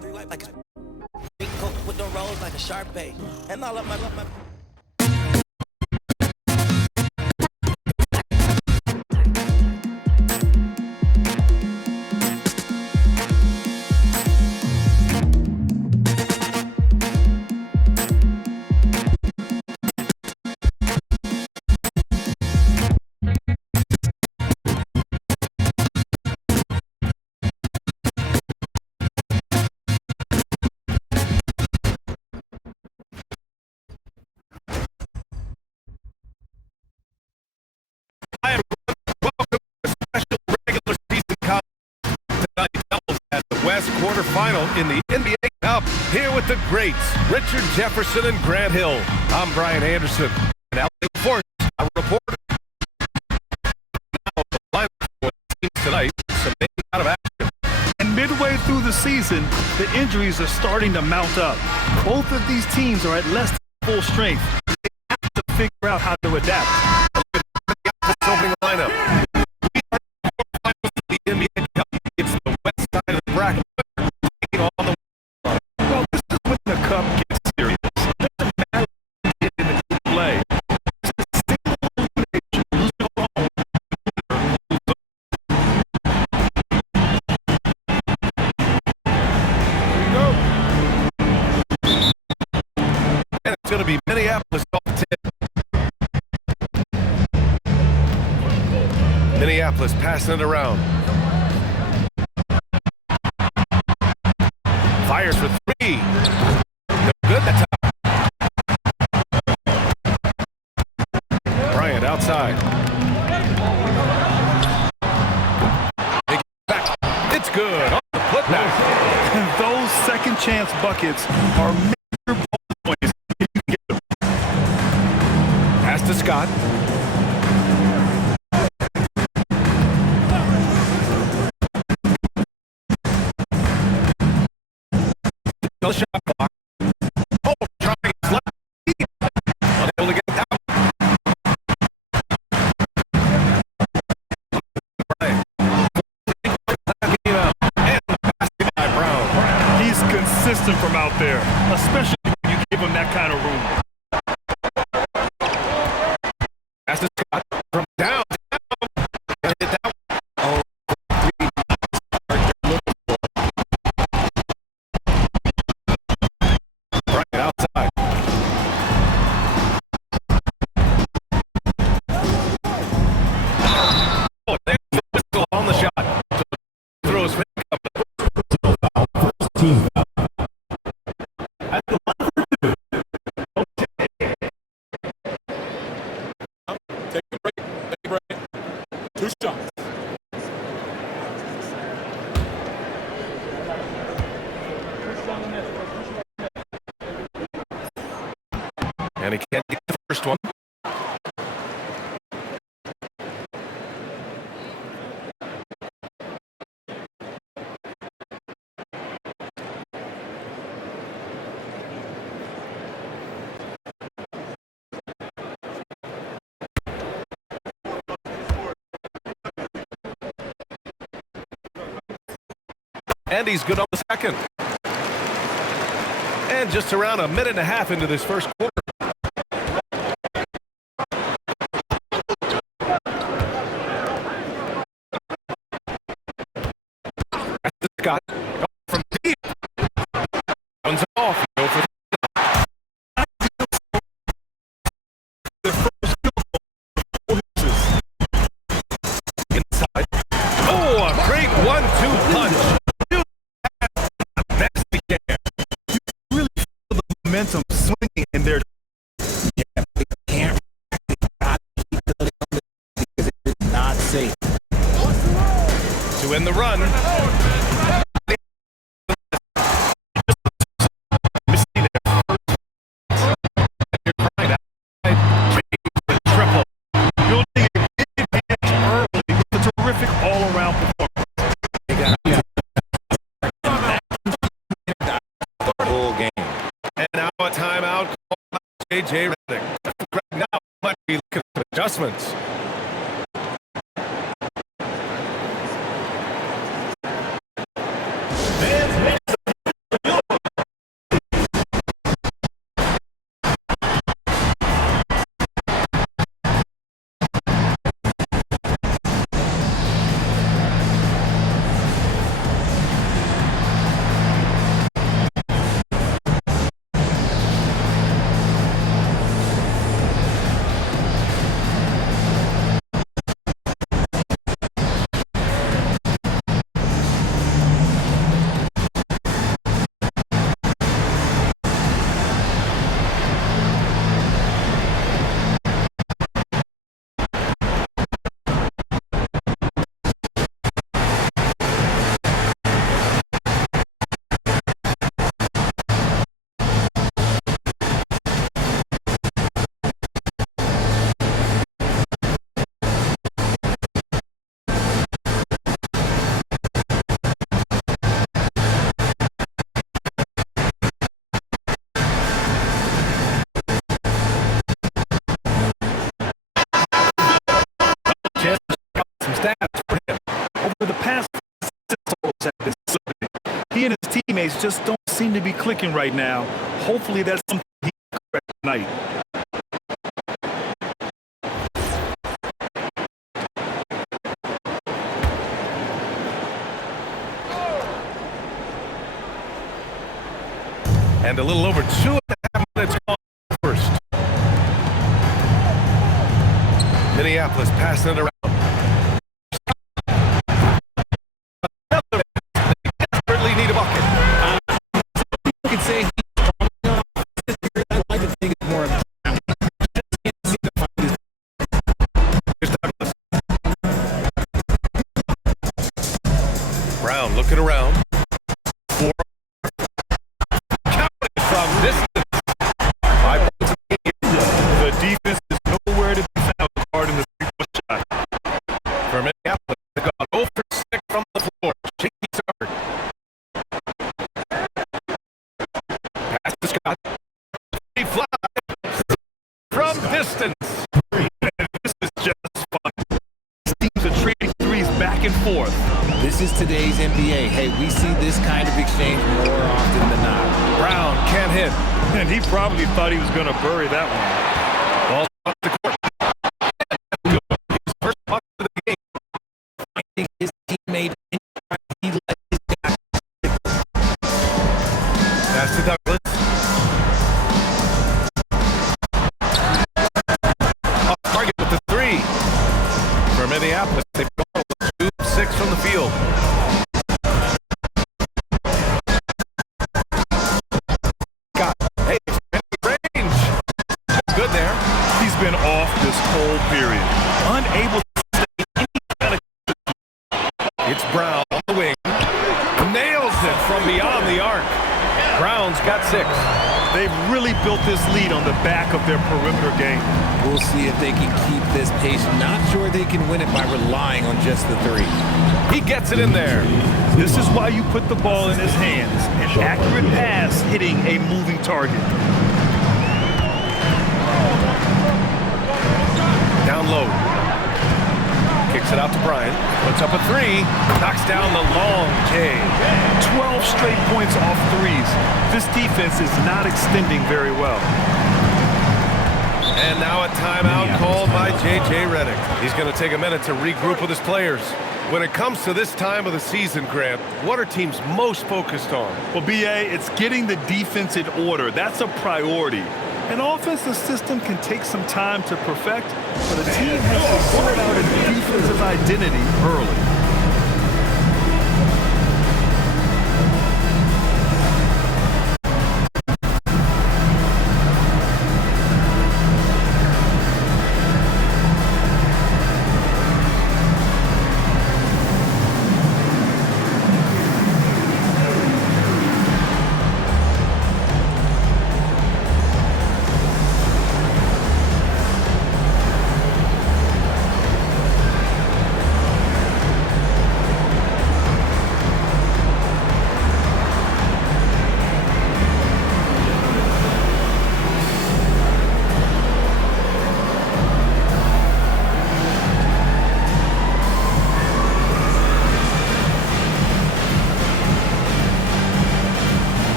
Like a big coke with the rolls like a Sharpay. And I love my Quarterfinal in the NBA Cup. Here with the greats, Richard Jefferson and Grant Hill. I'm Bryant Anderson. And out in force, our reporter. Now the lineup for the teams tonight. Some names out of action. And midway through the season, the injuries are starting to mount up. Both of these teams are at less than full strength. They have to figure out how to adapt. Opening lineup. We are the NBA Cup. It's the west side of the bracket. Well, this is when the cup gets serious. It doesn't matter who you get in the team play. It's a single elimination. Lose it alone. Here we go. And it's going to be Minneapolis off 10. Minneapolis passing it around. Fires for three. No good that time. Bryant outside. They get back. It's good. On the putback. Those second chance buckets are major bonus points if you can get them. Pass to Scott. The shot clock. Oh, trying his left. Unable to get that one. Bryant. And the pass by Brown. He's consistent from out there, especially when you give him that kind of room. Pass to Scott from downtown. Gotta hit that one. Oh, Bryant outside. Oh, there's the whistle on the shot. Throws back up. Team foul. At the Take a break. Take a break. 2 shots. and he can't get the first one. And he's good on the second. And just around a minute and a half into this first quarter. Scott from deep. One's off. Go for inside. Oh, a great 1-2 punch. Really feel the momentum swinging in there. Yeah, we can't keep building on this because it is not safe. To end the run. Triple. Building a big advantage early with a terrific all-around performance. The whole game. And now a timeout called by J.J. Redick. Now might be looking at adjustments. and his teammates just don't seem to be clicking right now. Hopefully that's something he can correct tonight. And a little over 2.5 minutes on first. Minneapolis passing it around. Another, they desperately need a bucket. You could say I'd like to think it's more of Here's Douglas. Brown looking around. Four. Counting from distance. 5 points a game. The defense is nowhere to be found regarding the three-point shot. For Minneapolis, they got 0 for 6 from the floor. Shaky start. Pass to Scott. He flies from distance. This is just fun. These teams are trading threes back and forth. This is today's NBA. Hey, we see this kind of exchange more often than not. Brown can't hit. And he probably thought he was going to bury that one. Ball off the court. His first bucket of the game. I think his teammate, he let his guy. Pass to Douglas. Off target with the three. For Minneapolis, they've gone 2-6 from the field. Scott, hey, it's range. Good there. He's been off this whole period. Unable to stay any kind of. It's Brown on the wing. Nails it from beyond the arc. Brown's got 6. They've really built this lead on the back of their perimeter game. We'll see if they can keep this pace. Not sure they can win it by relying on just the three. He gets it in there. This is why you put the ball in his hands. An accurate pass hitting a moving target. Down low. Kicks it out to Bryant. Puts up a 3. Knocks down the long J. 12 straight points off threes. This defense is not extending very well. And now a timeout called by J.J. Redick. He's going to take a minute to regroup with his players. When it comes to this time of the season, Grant, what are teams most focused on? Well, B.A., it's getting the defense in order. That's a priority. An offensive system can take some time to perfect, but a team has to sort out its defensive identity early.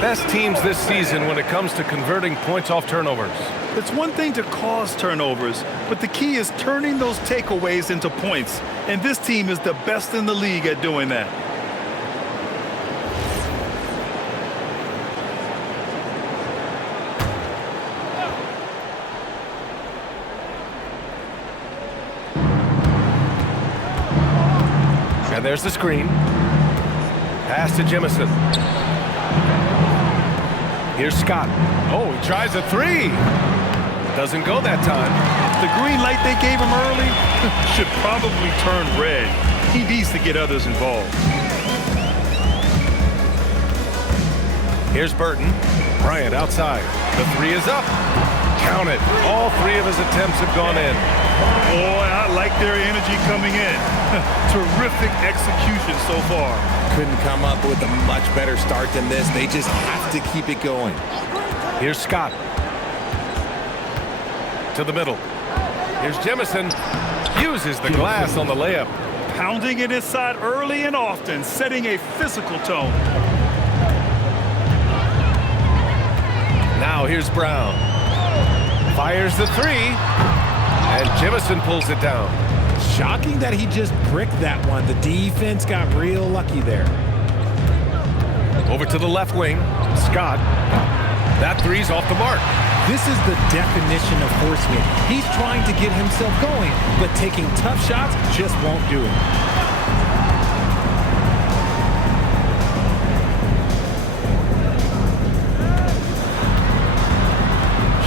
Best teams this season when it comes to converting points off turnovers. It's one thing to cause turnovers, but the key is turning those takeaways into points. And this team is the best in the league at doing that. And there's the screen. Pass to Jemison. Here's Scott. Oh, he tries a 3. Doesn't go that time. The green light they gave him early should probably turn red. He needs to get others involved. Here's Burton. Bryant outside. The 3 is up. Count it. All 3 of his attempts have gone in. Boy, I like their energy coming in. Terrific execution so far. Couldn't come up with a much better start than this. They just have to keep it going. Here's Scott. To the middle. Here's Jemison. Uses the glass on the layup. Pounding it inside early and often, setting a physical tone. Now here's Brown. Fires the 3. And Jemison pulls it down. Shocking that he just bricked that one. The defense got real lucky there. Over to the left wing. Scott. That 3's off the mark. This is the definition of forcing it. He's trying to get himself going, but taking tough shots just won't do it.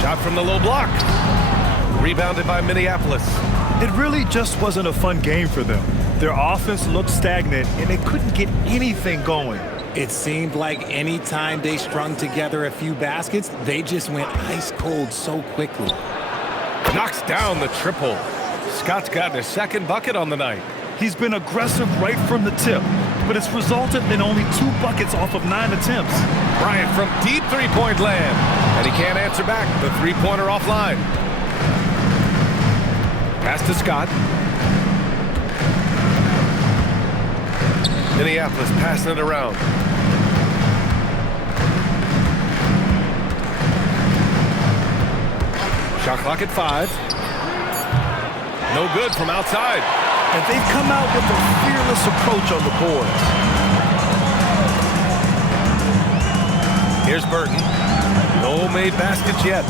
Shot from the low block. Rebounded by Minneapolis. It really just wasn't a fun game for them. Their offense looked stagnant, and they couldn't get anything going. It seemed like any time they strung together a few baskets, they just went ice cold so quickly. Knocks down the triple. Scott's gotten his 2nd bucket on the night. He's been aggressive right from the tip, but it's resulted in only 2 buckets off of 9 attempts. Bryant from deep 3-point land. And he can't answer back. The 3-pointer offline. Pass to Scott. Minneapolis passing it around. Shot clock at 5. No good from outside. And they've come out with a fearless approach on the boards. Here's Burton. No made baskets yet.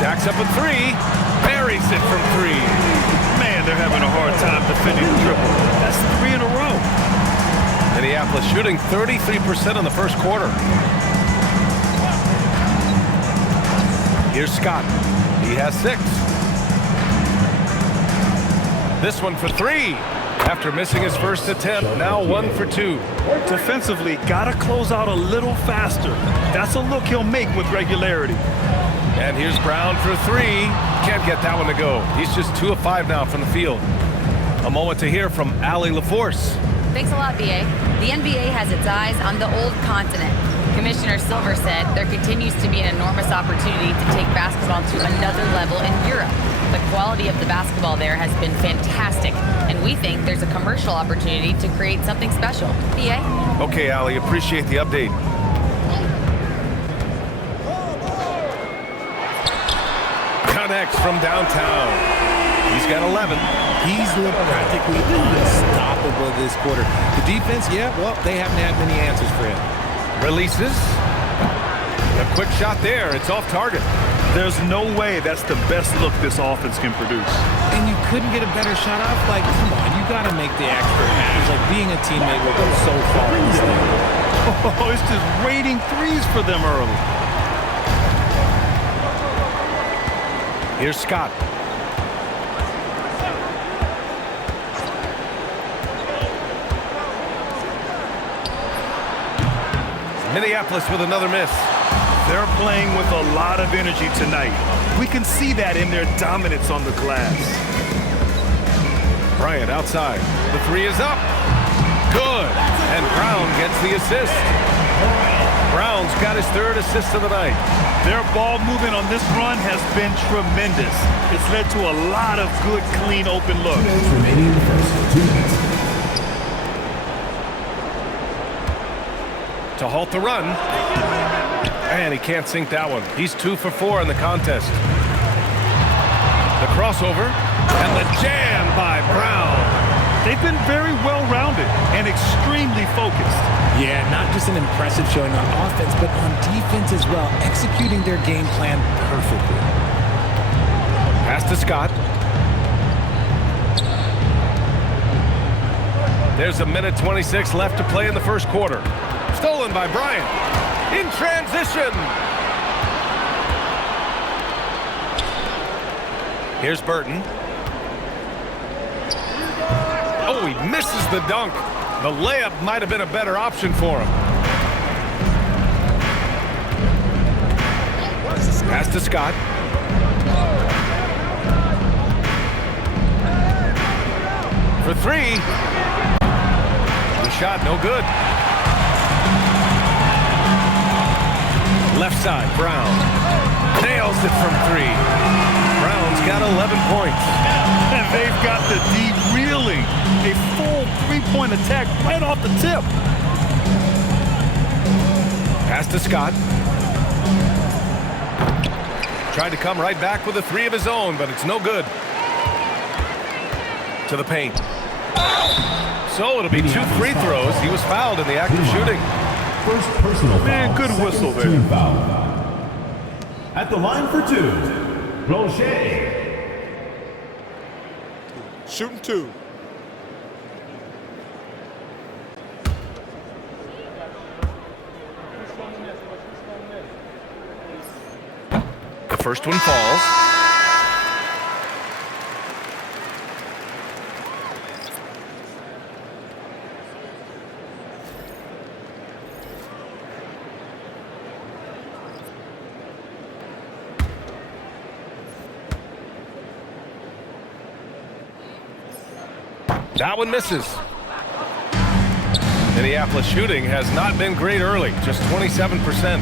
Jacks up a 3. Buries it from 3. Man, they're having a hard time defending the triple. That's 3 in a row. Minneapolis shooting 33% in the first quarter. Here's Scott. He has 6. This one for 3. After missing his first attempt, now 1 for 2. Defensively, gotta close out a little faster. That's a look he'll make with regularity. And here's Brown for 3. Can't get that one to go. He's just 2 of 5 now from the field. A moment to hear from Allie LaForce. Thanks a lot, BA. The NBA has its eyes on the old continent. Commissioner Silver said there continues to be an enormous opportunity to take basketball to another level in Europe. The quality of the basketball there has been fantastic, and we think there's a commercial opportunity to create something special. BA? Okay, Allie, appreciate the update. Connects from downtown. He's got 11. He's looked practically unstoppable this quarter. The defense, yeah, well, they haven't had many answers for him. Releases. A quick shot there. It's off target. There's no way that's the best look this offense can produce. And you couldn't get a better shot off? Like, come on, you got to make the extra pass. Like, being a teammate will go so far in this thing. Oh, it's just raining 3s for them early. Here's Scott. Minneapolis with another miss. They're playing with a lot of energy tonight. We can see that in their dominance on the glass. Bryant outside. The 3 is up. Good. And Brown gets the assist. Brown's got his 3rd assist of the night. Their ball movement on this run has been tremendous. It's led to a lot of good, clean, open looks. Remaining in the first 2 minutes. To halt the run. And he can't sink that one. He's 2 for 4 in the contest. The crossover and the jam by Brown. They've been very well-rounded and extremely focused. Yeah, not just an impressive showing on offense, but on defense as well, executing their game plan perfectly. Pass to Scott. There's a minute 26 left to play in the first quarter. Stolen by Bryant. In transition. Here's Burton. Oh, he misses the dunk. The layup might have been a better option for him. Pass to Scott. for three. The shot, no good. Left side, Brown. Nails it from three. Brown's got 11 points. And they've got the D reeling. A full three-point attack right off the tip. Pass to Scott. Tried to come right back with a three of his own, but it's no good. To the paint. So it'll be 2 free throws. He was fouled in the act of shooting. First personal foul. Man, good whistle there. Team foul. At the line for 2, Blanchet. Shooting 2. The first one falls. That one misses. Minneapolis shooting has not been great early, just 27%.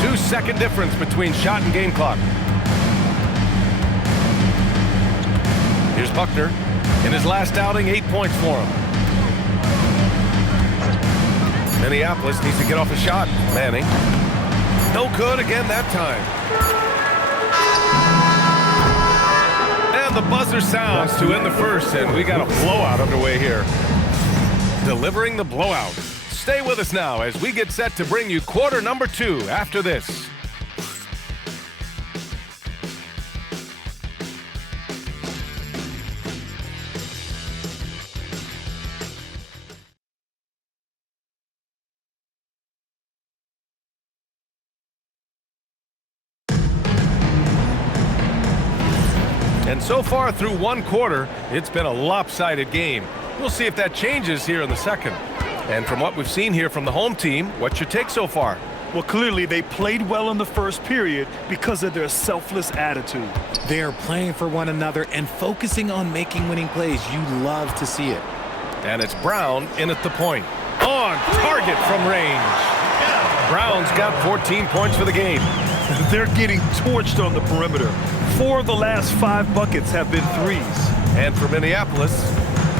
2-second difference between shot and game clock. Here's Buckner. In his last outing, 8 points for him. Minneapolis needs to get off a shot. Manning. No good again that time. And the buzzer sounds to end the first, and we got a blowout underway here. Delivering the blowout. Stay with us now as we get set to bring you quarter number 2 after this. And so far through one quarter, it's been a lopsided game. We'll see if that changes here in the second. And from what we've seen here from the home team, what's your take so far? Well, clearly they played well in the first period because of their selfless attitude. They are playing for one another and focusing on making winning plays. You love to see it. And it's Brown in at the point. On target from range. Brown's got 14 points for the game. They're getting torched on the perimeter. 4 of the last 5 buckets have been threes. And for Minneapolis,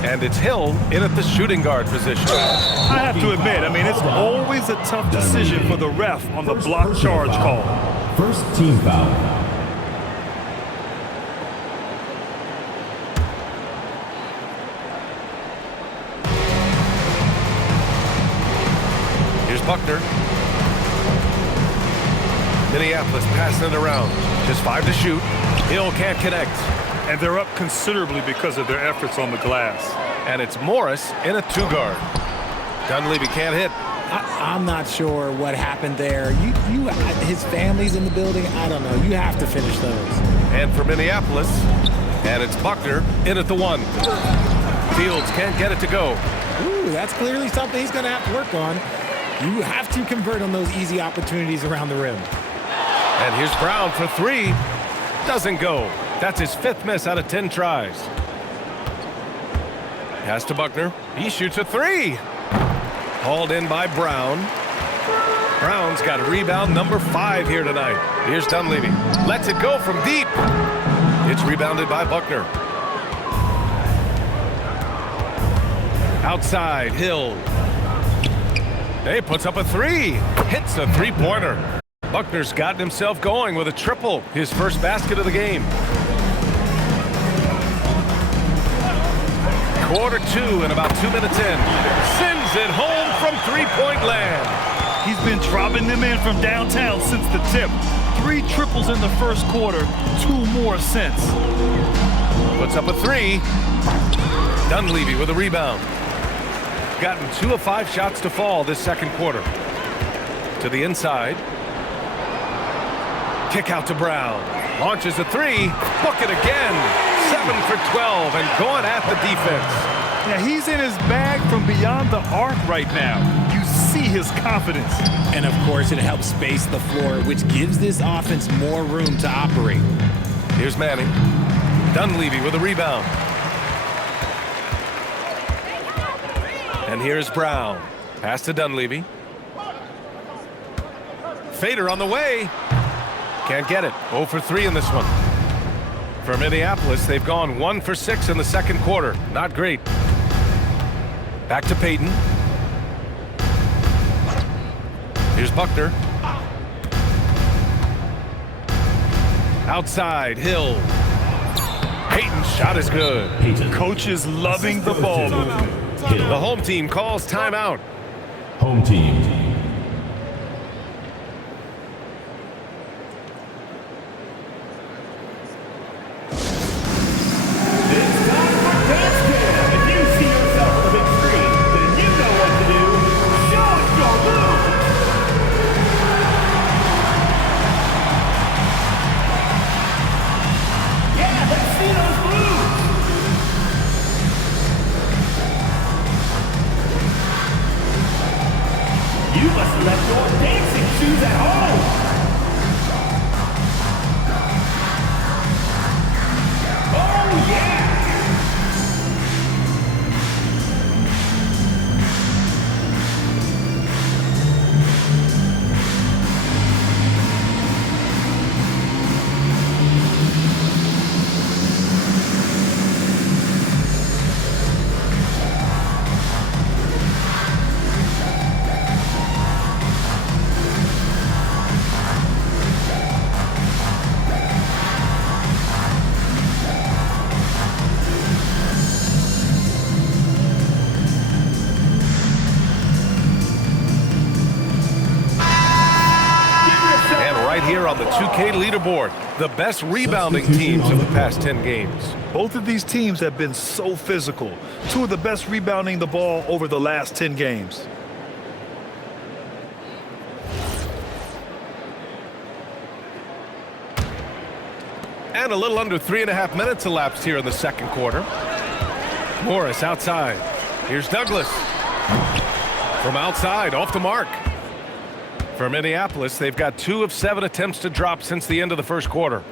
and it's Hill in at the shooting guard position. I have to admit, it's always a tough decision for the ref on the block charge call. First team foul. Here's Buckner. Minneapolis passing it around. Just 5 to shoot. Hill can't connect. And they're up considerably because of their efforts on the glass. And it's Morris in a 2-guard. Dunleavy can't hit. I'm not sure what happened there. His family's in the building. I don't know. You have to finish those. And for Minneapolis, and it's Buckner in at the 1. Fields can't get it to go. Ooh, that's clearly something he's going to have to work on. You have to convert on those easy opportunities around the rim. And here's Brown for 3. Doesn't go. That's his 5th miss out of 10 tries. Pass to Buckner. He shoots a 3. Hauled in by Brown. Brown's got rebound number 5 here tonight. Here's Dunleavy. Lets it go from deep. It's rebounded by Buckner. Outside, Hill. He puts up a 3. Hits a 3-pointer. Buckner's gotten himself going with a triple. His first basket of the game. Quarter 2 and about 2 minutes in. Sends it home from 3-point land. He's been dropping them in from downtown since the tip. 3 triples in the first quarter, 2 more since. Puts up a 3. Dunleavy with a rebound. Gotten 2 of 5 shots to fall this second quarter. To the inside. Kick out to Brown. Launches a 3. Book it again. 7 for 12 and going at the defense. Yeah, he's in his bag from beyond the arc right now. You see his confidence. And of course, it helps space the floor, which gives this offense more room to operate. Here's Manning. Dunleavy with a rebound. And here's Brown. Pass to Dunleavy. Fader on the way. Can't get it. 0 for 3 in this one. For Minneapolis, they've gone 1 for 6 in the second quarter. Not great. Back to Payton. Here's Buckner. Outside, Hill. Payton's shot is good. Payton. Coach is loving the ball movement. The home team calls timeout. Home team. You must have left your dancing shoes at home. Oh, yeah. Here on the 2K leaderboard, the best rebounding teams of the past 10 games. Both of these teams have been so physical. Two of the best rebounding the ball over the last 10 games. And a little under 3.5 minutes elapsed here in the second quarter. Morris outside. Here's Douglas. From outside, off the mark. For Minneapolis, they've got 2 of 7 attempts to drop since the end of the first quarter.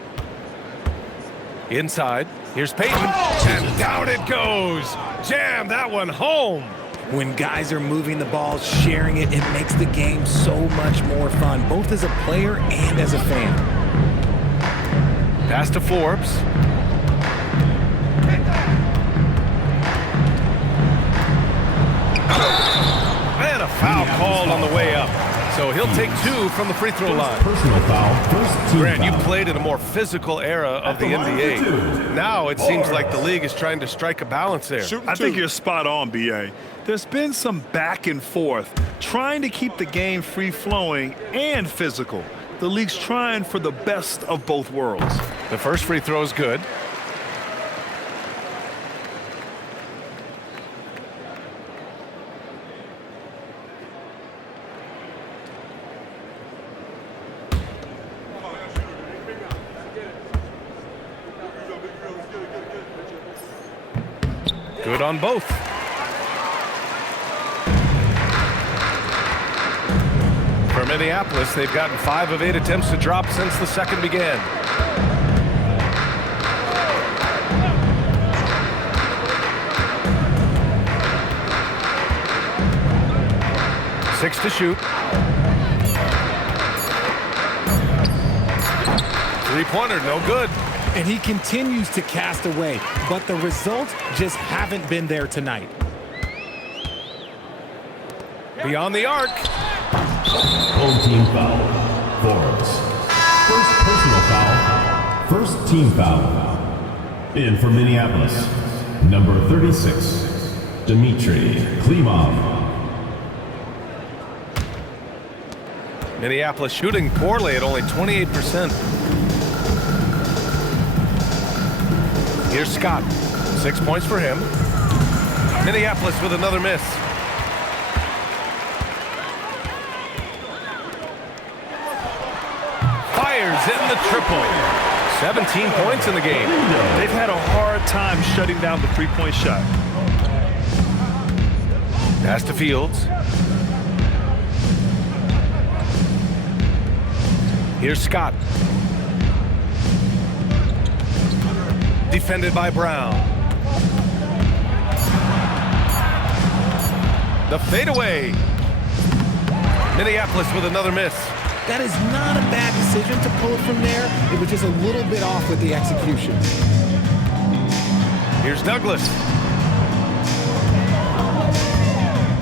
Inside, here's Payton, and down it goes. Jam that one home. When guys are moving the ball, sharing it, it makes the game so much more fun, both as a player and as a fan. Pass to Forbes. And a foul called on the way up. So he'll take 2 from the free throw line. Personal foul. First team Grant, you foul. played in a more physical era of the NBA. Now it seems like the league is trying to strike a balance there. I think you're spot on, B.A. There's been some back and forth, trying to keep the game free-flowing and physical. The league's trying for the best of both worlds. The first free throw is good. Good on both. For Minneapolis, they've gotten 5 of 8 attempts to drop since the second began. Six to shoot. Three-pointer, no good. And he continues to cast away, but the results just haven't been there tonight. Beyond the arc. Home team foul. Forbes. First personal foul. First team foul. In for Minneapolis, number 36, Dmitry Klimov. Minneapolis shooting poorly at only 28%. Here's Scott. 6 points for him. Minneapolis with another miss. Fires in the triple. 17 points in the game. They've had a hard time shutting down the three-point shot. Pass to Fields. Here's Scott. Defended by Brown. The fadeaway. Minneapolis with another miss. That is not a bad decision to pull it from there. It was just a little bit off with the execution. Here's Douglas.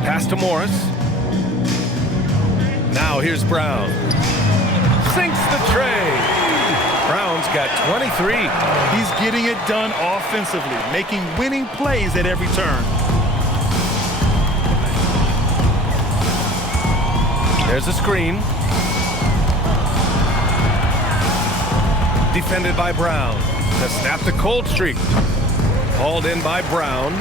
Pass to Morris. Now here's Brown. Sinks the tray. Brown's got 23. He's getting it done offensively, making winning plays at every turn. There's a screen. Defended by Brown to snap the cold streak. Hauled in by Brown.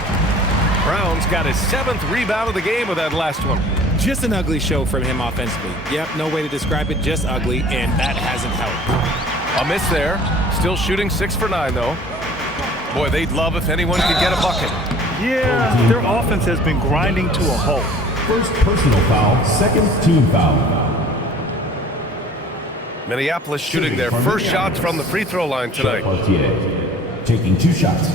Brown's got his 7th rebound of the game with that last one. Just an ugly show from him offensively. Yep, no way to describe it, just ugly, and that hasn't helped. A miss there. Still shooting 6 for 9, though. Boy, they'd love if anyone could get a bucket. Yeah, their offense has been grinding to a halt. First personal foul, second team foul. Minneapolis shooting their first shots from the free throw line tonight. Charpentier taking 2 shots.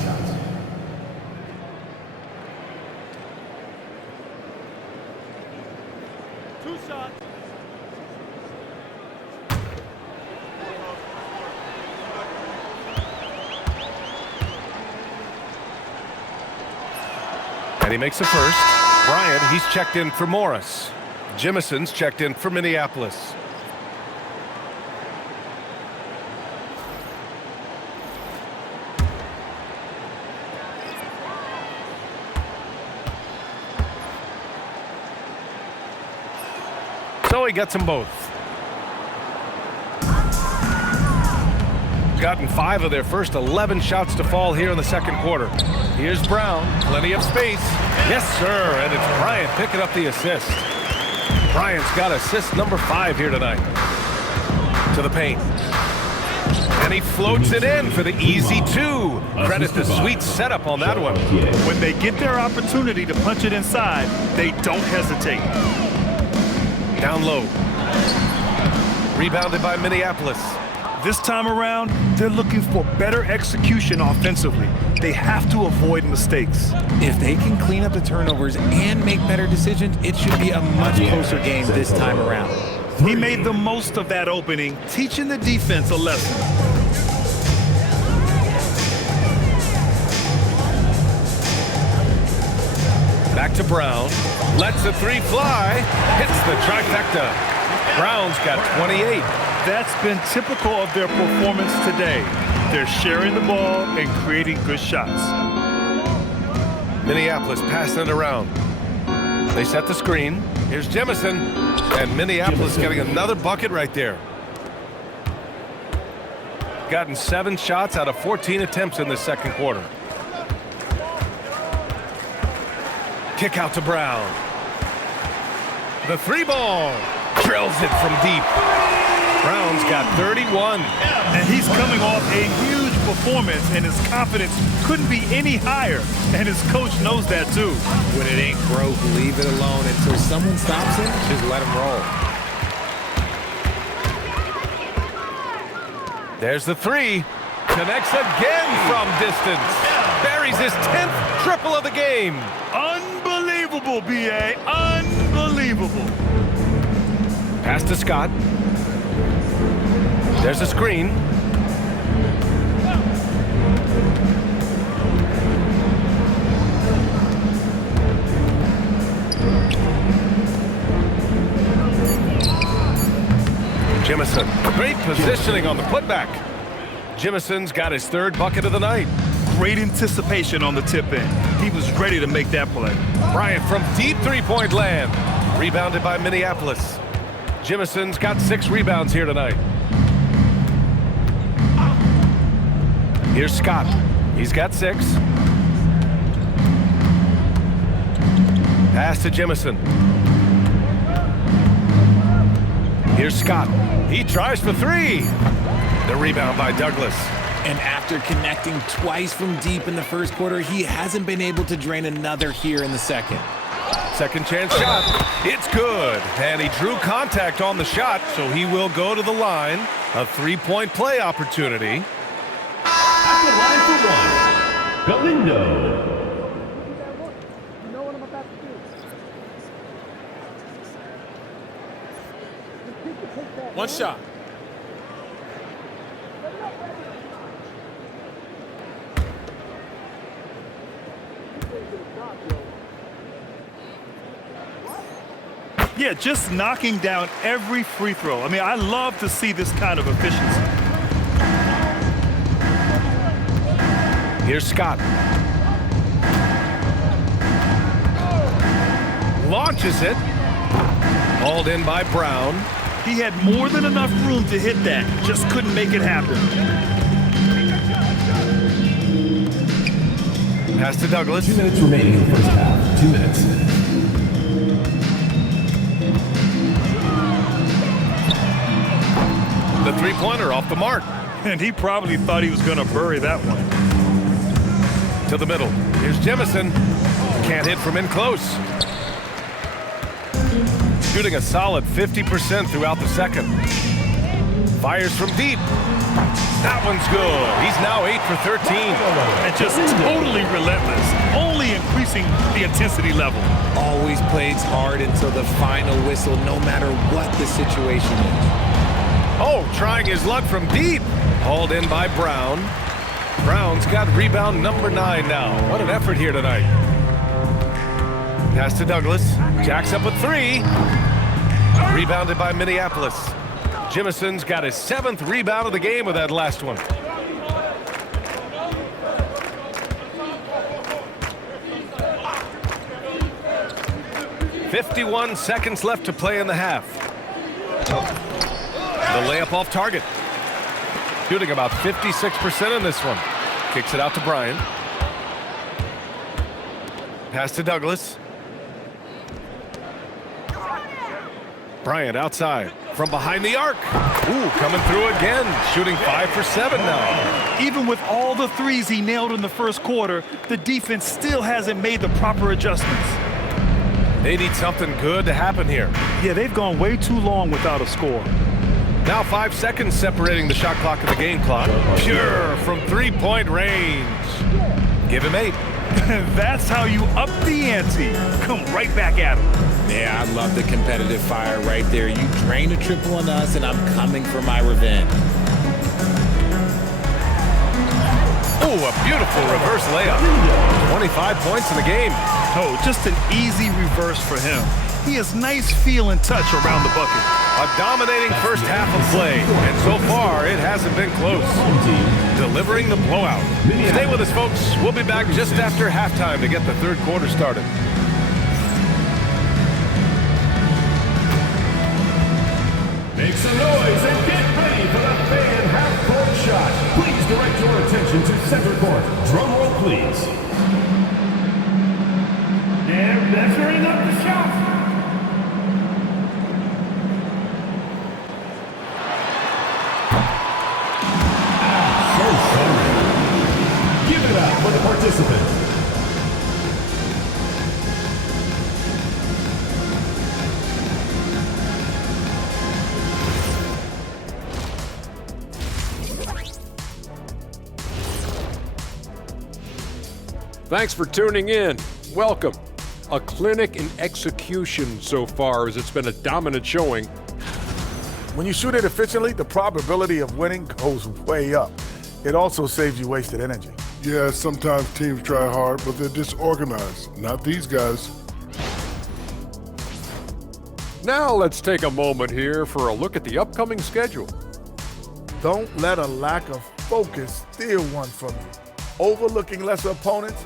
And he makes the first. Bryant, he's checked in for Morris. Jimison's checked in for Minneapolis. So he gets them both. Gotten 5 of their first 11 shots to fall here in the second quarter. Here's Brown, plenty of space. Yes, sir, and it's Bryant picking up the assist. Bryant's got assist number 5 here tonight. To the paint. And he floats it in for the easy 2. Credit the sweet setup on that one. When they get their opportunity to punch it inside, they don't hesitate. Down low. Rebounded by Minneapolis. This time around, they're looking for better execution offensively. They have to avoid mistakes. If they can clean up the turnovers and make better decisions, it should be a much closer game this time around. He made the most of that opening, teaching the defense a lesson. Back to Brown. Lets the 3 fly. Hits the trifecta. Brown's got 28. That's been typical of their performance today. They're sharing the ball and creating good shots. Minneapolis passing it around. They set the screen. Here's Jemison. And Minneapolis getting another bucket right there. Gotten 7 shots out of 14 attempts in the second quarter. Kick out to Brown. The 3-ball. Drills it from deep. Brown's got 31. And he's coming off a huge performance, and his confidence couldn't be any higher. And his coach knows that too. When it ain't broke, leave it alone until someone stops it. Just let him roll. There's the 3. Connects again from distance. Buries his 10th triple of the game. Unbelievable, B.A. Unbelievable. Pass to Scott. There's a screen. Jemison, great positioning on the putback. Jemison's got his 3rd bucket of the night. Great anticipation on the tip in. He was ready to make that play. Bryant from deep 3-point land. Rebounded by Minneapolis. Jemison's got 6 rebounds here tonight. Here's Scott. He's got 6. Pass to Jemison. Here's Scott. He tries for 3. The rebound by Douglas. And after connecting twice from deep in the first quarter, he hasn't been able to drain another here in the second. Second chance shot. It's good. And he drew contact on the shot, so he will go to the line. A 3-point play opportunity. At the line for 1, Galindo. One shot. Yeah, just knocking down every free throw. I mean, I love to see this kind of efficiency. Here's Scott. Launches it. Hauled in by Brown. He had more than enough room to hit that. Just couldn't make it happen. Pass to Douglas. 2 minutes remaining in the first half. 2 minutes. The three-pointer off the mark. And he probably thought he was going to bury that one. To the middle. Here's Jemison. Can't hit from in close. Shooting a solid 50% throughout the second. Fires from deep. That one's good. He's now 8 for 13. And just totally relentless, only increasing the intensity level. Always plays hard until the final whistle, no matter what the situation is. Oh, trying his luck from deep. Hauled in by Brown. Brown's got rebound number 9 now. What an effort here tonight. Pass to Douglas. Jacks up a 3. Rebounded by Minneapolis. Jemison's got his 7th rebound of the game with that last one. "51 seconds left to play in the half. The layup off target. Shooting about 56% in this one. Kicks it out to Bryant. Pass to Douglas. Bryant outside from behind the arc. Ooh, coming through again. Shooting 5 for 7 now. Even with all the threes he nailed in the first quarter, the defense still hasn't made the proper adjustments. They need something good to happen here. Yeah, they've gone way too long without a score. Now 5 seconds separating the shot clock and the game clock. Pure from three-point range. Give him 8. That's how you up the ante. Come right back at him. Yeah, I love the competitive fire right there. You drain a triple on us, and I'm coming for my revenge. Oh, a beautiful reverse layup. 25 points in the game. Oh, just an easy reverse for him. He has nice feel and touch around the bucket. A dominating first half of play, and so far it hasn't been close. Delivering the blowout. Stay with us, folks. We'll be back just after halftime to get the third quarter started. Make some noise and get ready for the fan half-court shot. Please direct your attention to center court. Drum roll, please. They're measuring up the shot. So sorry. Give it up for the participants. Thanks for tuning in. Welcome. A clinic in execution so far, as it's been a dominant showing. When you shoot it efficiently, the probability of winning goes way up. It also saves you wasted energy. Yeah, sometimes teams try hard, but they're disorganized. Not these guys. Now let's take a moment here for a look at the upcoming schedule. Don't let a lack of focus steal one from you. Overlooking lesser opponents,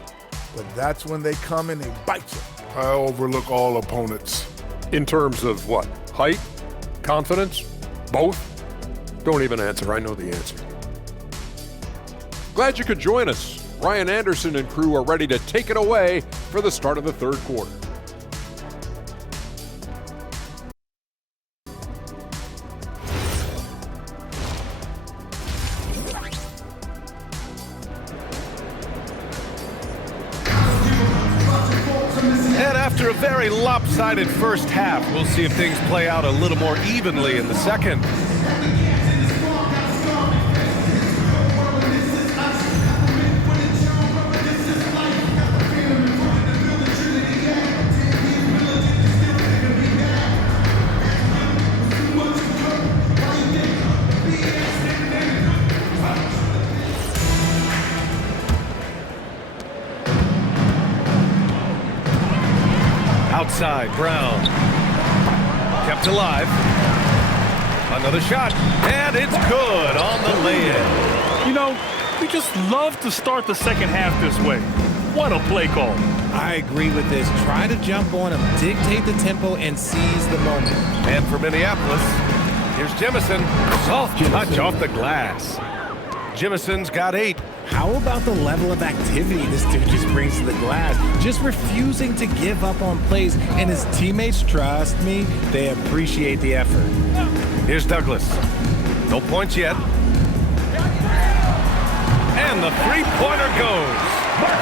but that's when they come and they bite you. I overlook all opponents. In terms of what? Height? Confidence? Both? Don't even answer. I know the answer. Glad you could join us. Ryan Anderson and crew are ready to take it away for the start of the third quarter. And after a very lopsided first half, we'll see if things play out a little more evenly in the second. side, Brown. Kept alive. Another shot, and it's good on the lay-in. You know, we just love to start the second half this way. What a play call. I agree with this. Try to jump on him, dictate the tempo, and seize the moment. And for Minneapolis, here's Jemison. Soft touch off the glass. Jemison's got 8. How about the level of activity this dude just brings to the glass? Just refusing to give up on plays, and his teammates, trust me, they appreciate the effort. Here's Douglas. No points yet. And the three-pointer goes.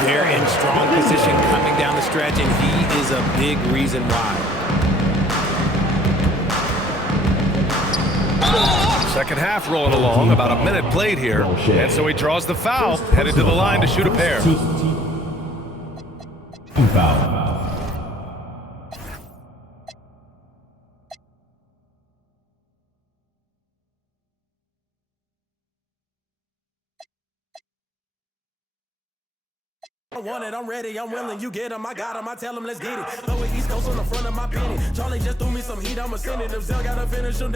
They're in strong position coming down the stretch, and he is a big reason why. Second half rolling along, about a minute played here. And so he draws the foul, headed to the line to shoot a pair. Foul. I want it, I'm ready, I'm willing, you get him, I got him, I tell him, let's get it. Lower East Coast on the front of my penny. Charlie just threw me some heat, I'ma send it. If Zell gotta finish him,